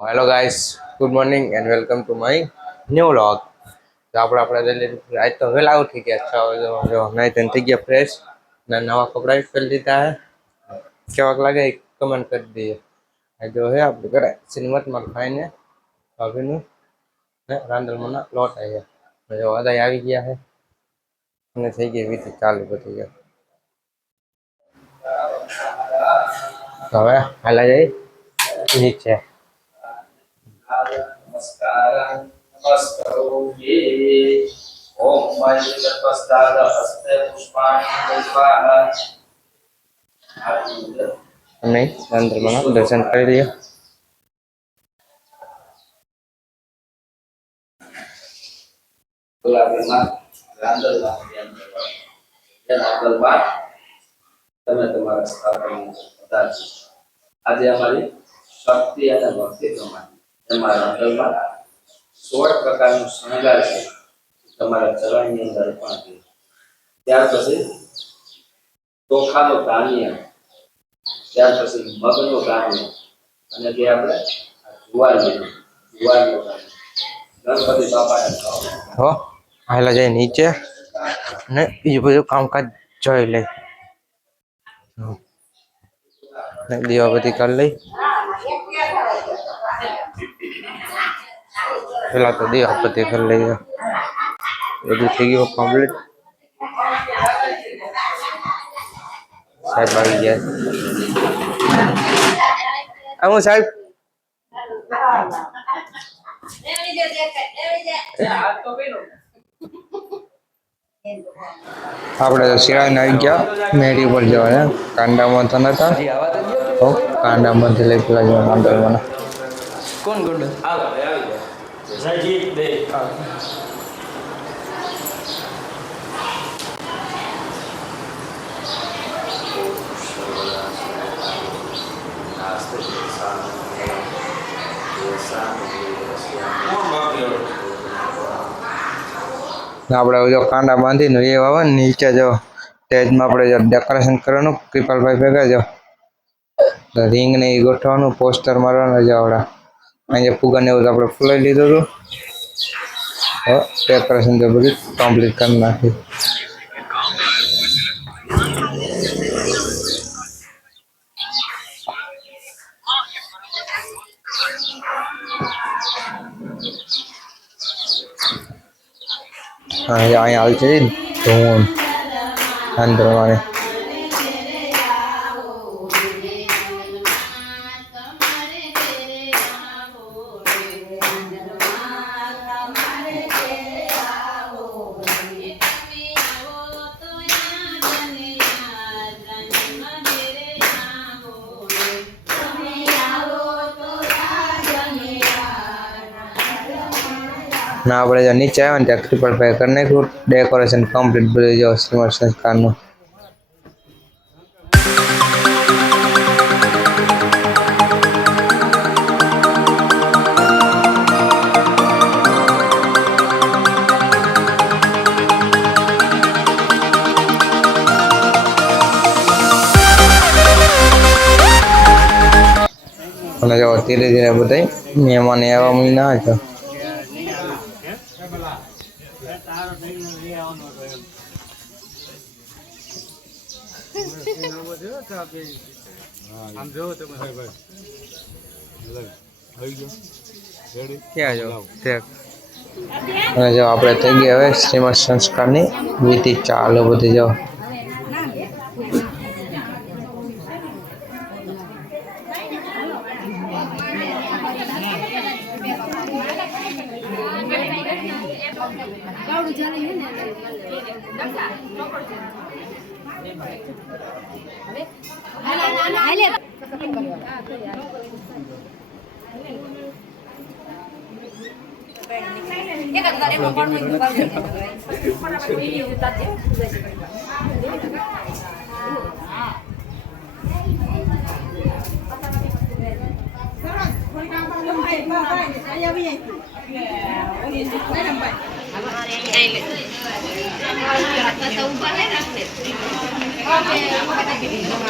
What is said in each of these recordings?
Hello guys, good morning and welcome to my new vlog. તો આપણે આજ તો વહેલા ઉઠી ગયા 6 વાગે, નાઈ ધોઈને થઈ ગયા ફ્રેશ ને નવા કપડાં પહેરી લીધા હે. કેવાક લાગે એ કમેન્ટ કરી દઈએ. આ જો હે આપણે ઘરે સિનેમામાં ખાઈને ભાભીનું ને રાંદલમાંના લોટ આવ્યા. જો અદાય આવી ગયા છે અને થઈ ગઈ વીતી ચાલુ બધી ગયા. તો હવે હાલા જાય નીચે. नमस्कारोगे ओम मणिकस्ताद हस्ते पुष्पाणि स्वाहा नहीं अंदर बना दर्शन कर लिया। તમે તમારા સ્થાપન આજે અમારી શક્તિ અને ભક્તિ પ્રમાણે તમારા અંદરમાં 16 પ્રકારનું શણગાર છે તમારા ચરણની અંદર પણ. ત્યાર પછી ચોખાનો ધાન્ય, ત્યાર પછી મગનો ધાન્ય અને જે આપણે જુવારનો ધાન્ય ગણપતિ બાપાને હો હાલા જાય નીચે ને બીજું બધું કામકાજ જોઈ લે. દીવાબત્તી કરી લઈ. પેલા તો દીવાબત્તી કરી લઈએ, બધું થઈ ગયું કમ્પ્લીટ. સાહેબ આવી ગયા. હું સાહેબ આપણે તો શિરાઈને આવી ગયા મેળી પર જવાના. કાંડામાં તો નતા, કાંડામાંથી લઈ પેલા જવાનું અંદરમાં. કોણ ગોડો આપણે જો કાંડા બાંધીને એ આવે ને નીચે જો સ્ટેજમાં આપણે જો ડેકોરેશન કરવાનું. કૃપાલભાઈ ભેગા જો રિંગ ને એ ગોઠવાનું, પોસ્ટર મારવાનું. જો આવડા અહીંયા ફુગાને એવું આપણે ફૂલાઈ લીધું હતું. ડેકોરેશન તો બધું કમ્પ્લીટ કરી નાખ્યું. અહીંયા હાલ છે ધૂન અંદરવાળી. ના આપણે જો નીચે આવ્યા ને ત્યાં કૃપાલભાઈ કરી નાખ્યું ડેકોરેશન કમ્પ્લીટ બધું. જો શ્રીમદ સંસ્કારનું અને જો ધીરે ધીરે બધા મહેમાન એવા મહિના હતા. અને જો આપણે થઈ ગયા હવે શ્રીમદ સંસ્કારની વિધિ ચાલુ બધી. જો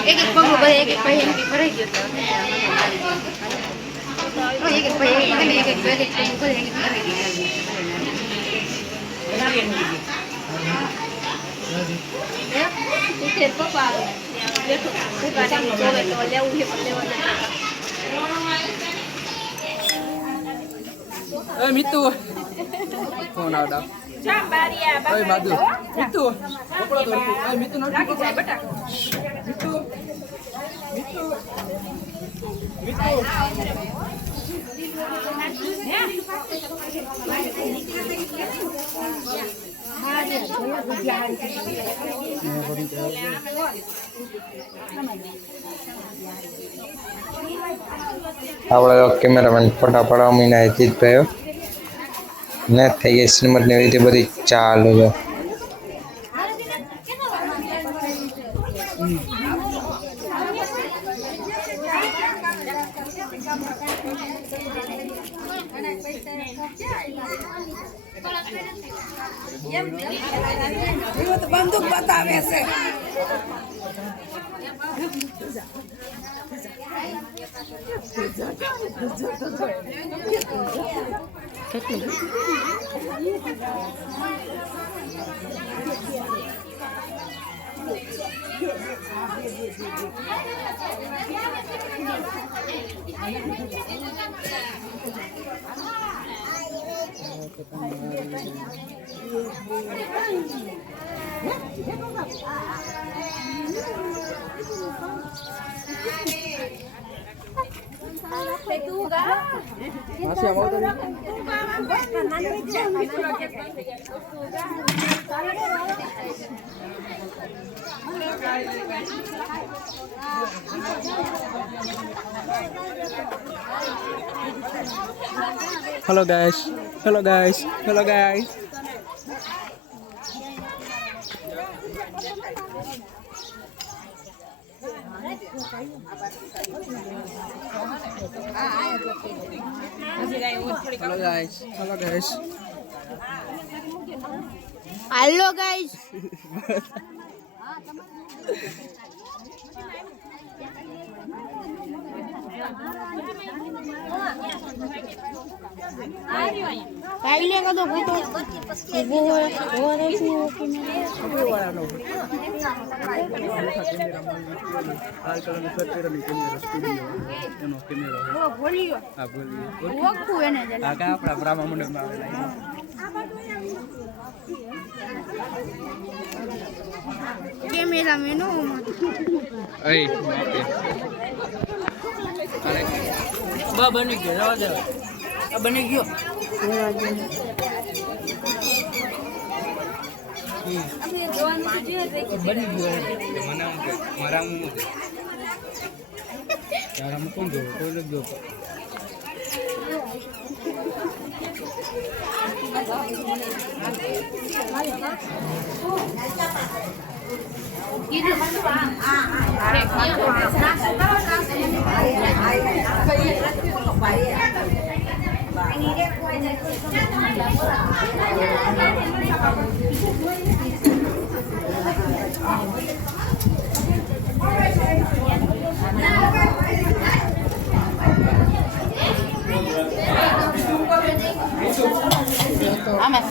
એક એક પગલું ભરે, એક એક પૈ ભરાઈ ગયો. Mitu. Phone ada. Oi Madu. Mitu. Kopla tu. Mitu nanti. Mitu. Mitu. Mitu. આપણે કેમેરામેન ફોટા પાડવા મહિના જીત ગયો ને થઈ ગઈ શ્રીમદ ને રીતે બધી ચાલુ છે. બંદૂક બતાવે છે. Masih mau tadi. Hello guys. Hello guys. Hello guys. Hello guys. Hello guys. Hello guys. Kailnya ka to foto. Kamera meno. Oi, Ba bani gyo, jawab deh. Bani gyo. Bani gyo. Mana marang mu? Cara mu kong gyo, kau lagi gyo. Aman.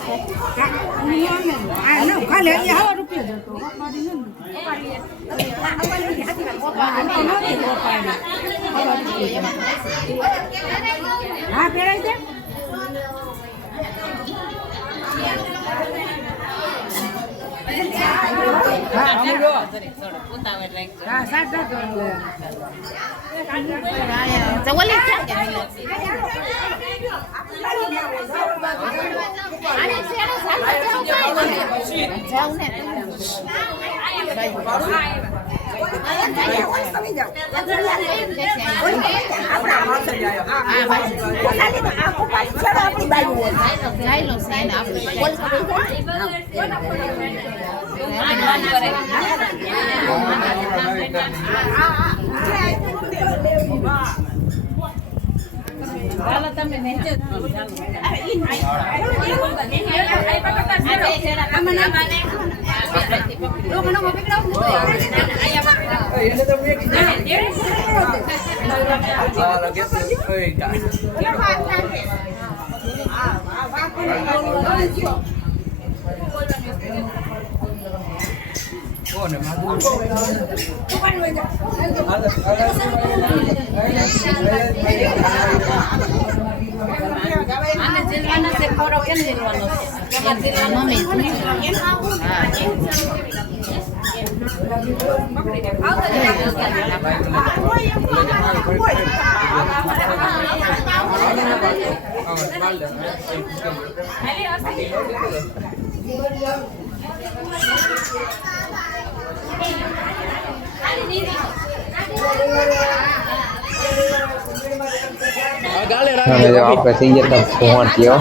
અને જો આપણે થઈ ગયા હતા પહોંચ્યો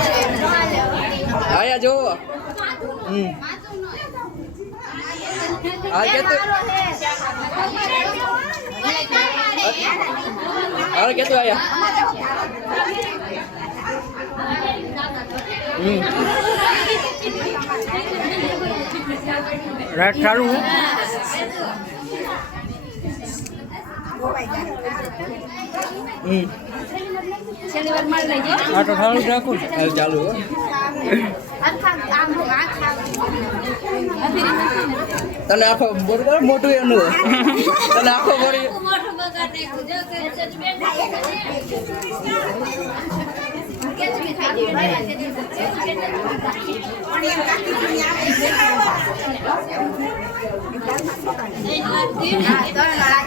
આયા જો આ કેતું આ કેતું આયા રાત ચાલુ આ તો સારું રાખું ચાલુ તને આખો બરોબર મોટું એનું તને આખો બરી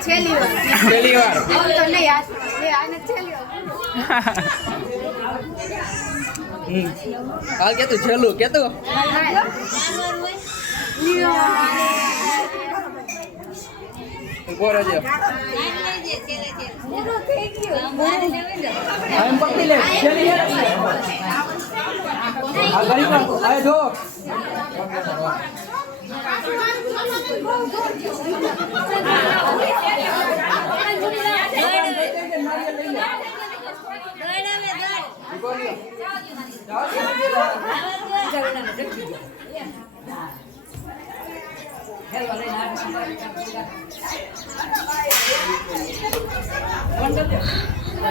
છેલ્લી વાર હાલ કેતું છેલ્લું કેતું ઉપર જ આમ પકડી લે છેલ્લી આ ગરી પર આય જો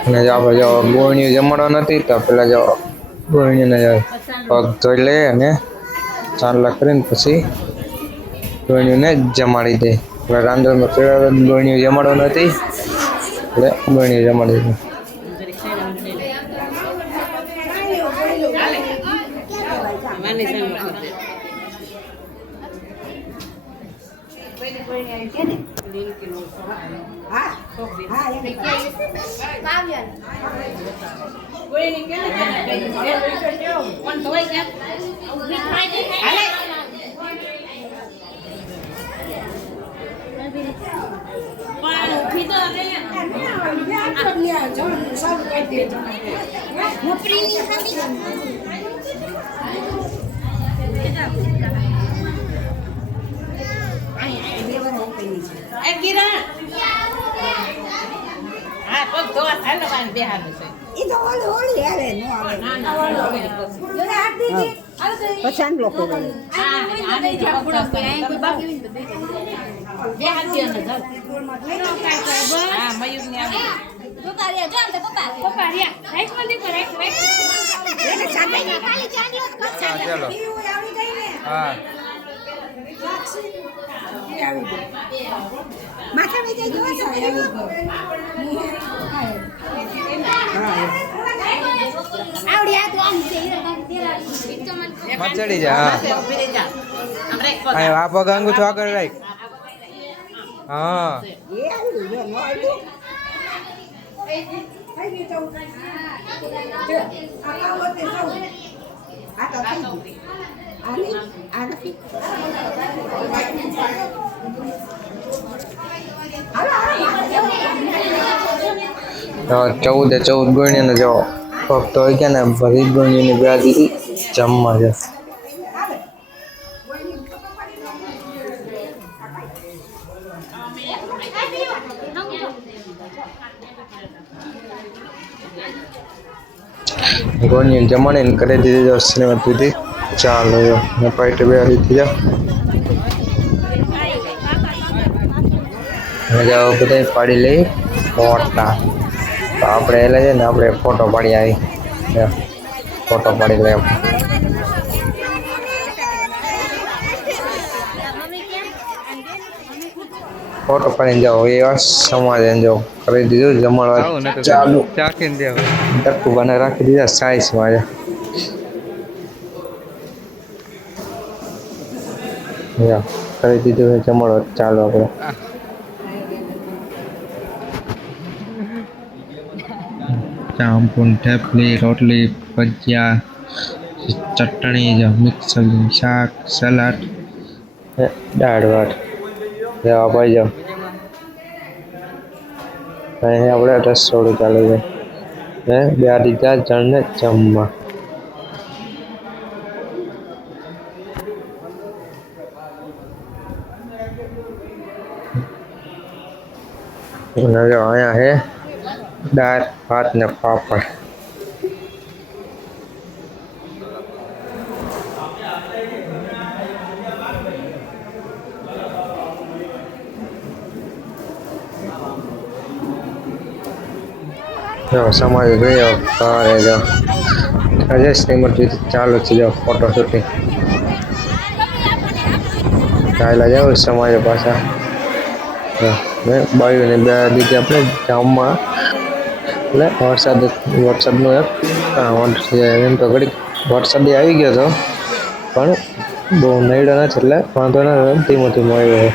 અને જો આપણે જો ગોળણી જમાડો નથી તો પેલા જો ગોળણીને પગ ધોઈ લે અને ચાંદલા કરીને પછી ગોળણીને જમાડી દે. એટલે રાંધણમાં પેલા ગોળણીઓ જમાડો નથી એટલે ગોળણીઓ જમાડી દે. ચડી જા આ પગ અંગૂઠો આગળ રાખ. હા તો 14 ગોળણીને જો ફક્ત હોય કે ને બધી ગોળણીની બ્યાજી જમવા છે. ગોળણીને જમાડીને કરી દીધી જો શ્રીમદ દીધી. ચાલો જો ને પાઇટ બે આવી થઈ જાઓ. જો બધા પાડી લઈ ફોટા. તો આપણે એટલે છે ને આપણે ફોટો પાડી આવી, ફોટો પાડી લે. ફોટો પાડીને જાઓ એવા સમાજ જાઓ કરી દીધું જમણવાર ચાલુ ચાકીને દે ટક્કુ બને રાખી દીધા સાઈઝમાં કરી દીધું જમણવાર ચાલુ આપણે ચાંપુન થેપલી રોટલી ભજીયા ચટણી મિક્સ શાક સલાડ દાળ ભાત જવા ભાઈ જાઓ અહીં આપણે રસોડું ચાલુ છે ને 2 જણને જમવા અહીંયા હે દાળ ભાત ને પાપડ સમાજ ગયો ઘરે જો અજય શ્રીમતી ચાલુ છે જો ફોટો શૂટિંગ ચાલ્યા જાવ સમાજ પાછા બાયું ને 2 દીધી આપણે જામમાં એટલે વરસાદનો એક એમ તો ઘડીક વરસાદ આવી ગયો હતો પણ બહુ નડ્યો નથી એટલે વાંધો ના ધીમો ધીમો આવ્યો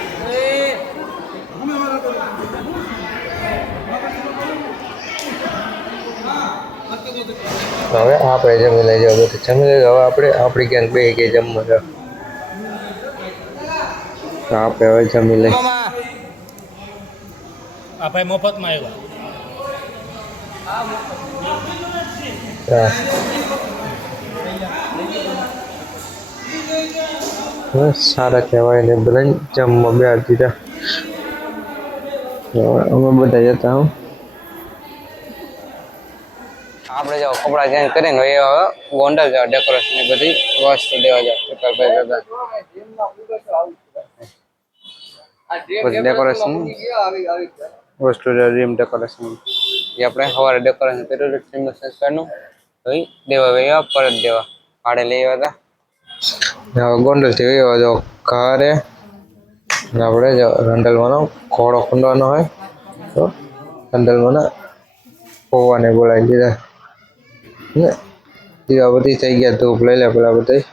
હવે આપણે જમી લઈ જાવ બધું જમી લઈ હવે આપણે આપણી ક્યાંક બે કે જમવા જાવ આપણે હવે જમી લઈ આ ભાઈ મફતમાં આવ્યા સારા કહેવાય ને બધા જમવા બે દીધા અમે બધા જતા હું આપણે જો કપડા ચેન્જ કરીને એ હવે ગોંડલ જાવ ડેકોરેશન ની બધી વસ્તુ દેવા જાવ પછી ડેકોરેશન વસ્તુ રીમ ડેકોરેશન એ આપણે સવારે ડેકોરેશન કર્યું હતું સંસ્કારનું તો દેવા ગયા પરત દેવા ભાડે લઈ આવ્યા હતા હવે ગોંડલથી આવ્યો જો ઘરે આપણે જો રંડલવાનો ઘોડો ખુંડવાનો હોય તો રંડલવાના પૌવાને બોલાવી દીધા ને દીવા બધી થઈ ગયા ધૂપ લઈ લે પેલા બધા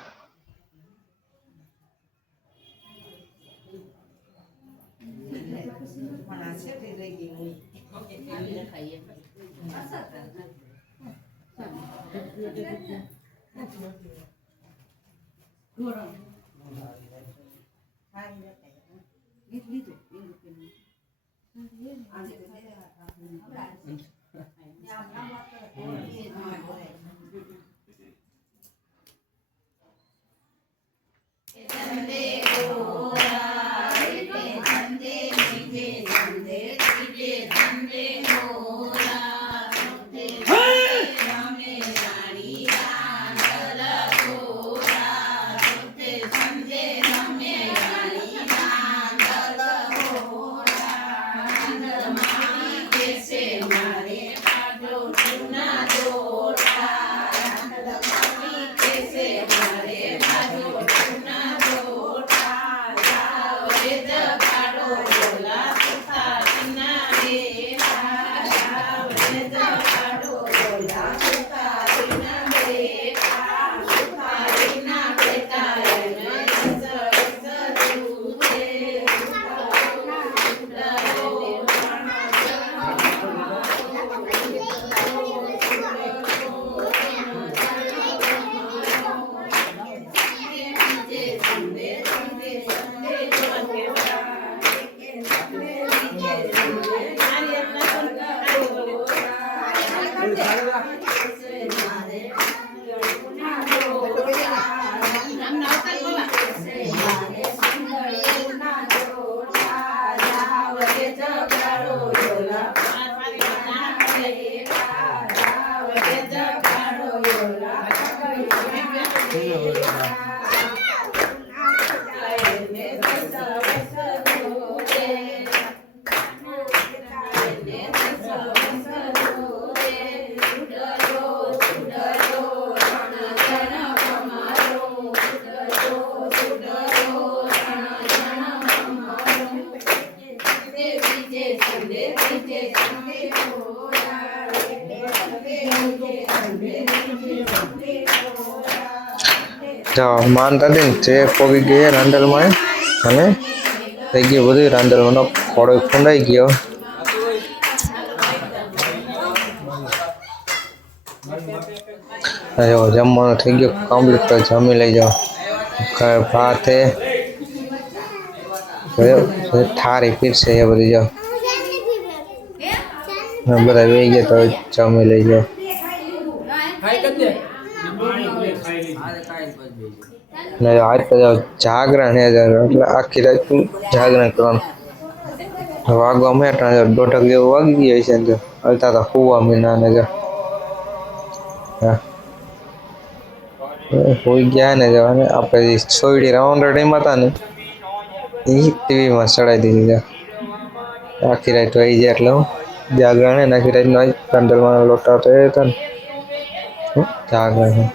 જો માનતા હતી ને જે પોગી ગઈ રાંદલમાં અને થઈ ગયું બધું રાંદલમાંનો ખોડો ફૂંડાઈ ગયો. જમવાનું થઈ ગયું કમ્પ્લીટ, તો જમી લઈ જાઓ. ભાત હે, થારી પીરશે એ બધી જાઓ. બધા વે ગયા તો જમી લઈ જાઓ. આજ તો જાગરણ એટલે આખી રાત જાગરણ કરવાનું. વાગવા મેટા 1:30 જેવું વાગી ગયા છે ને હલતા તો હુવા મીના ને હોઈ ગયા ને જવાને આપણે છોડી રાઉન્ડ ટાઈમ હતા ને એ ટીવીમાં ચડાવી દીધી. આખી રાત વહી જાય એટલે જાગરણ આખી રાત નો કંડલમાં લોટા તો હતા ને જાગરણ.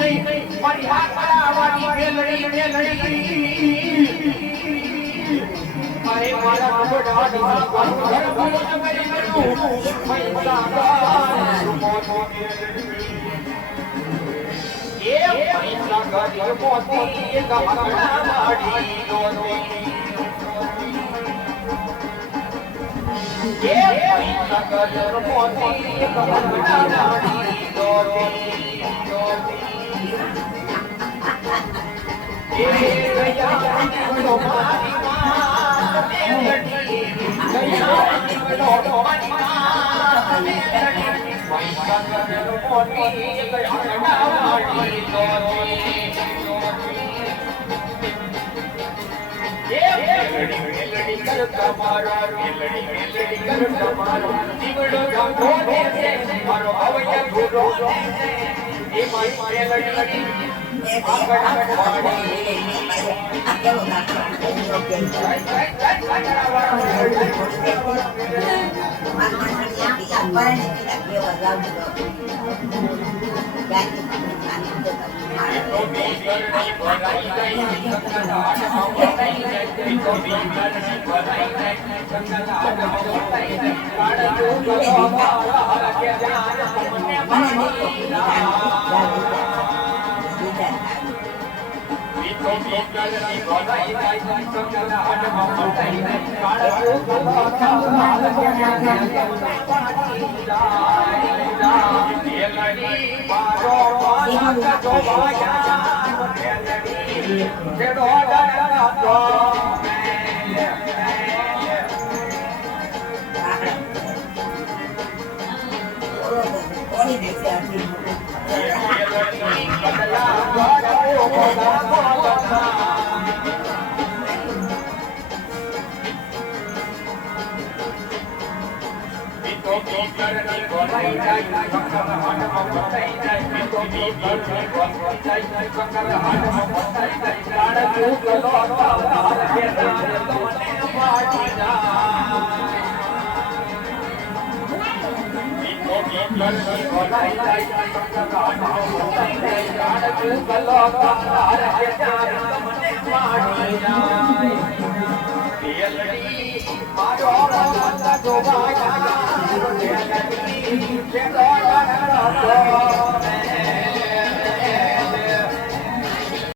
Thank you.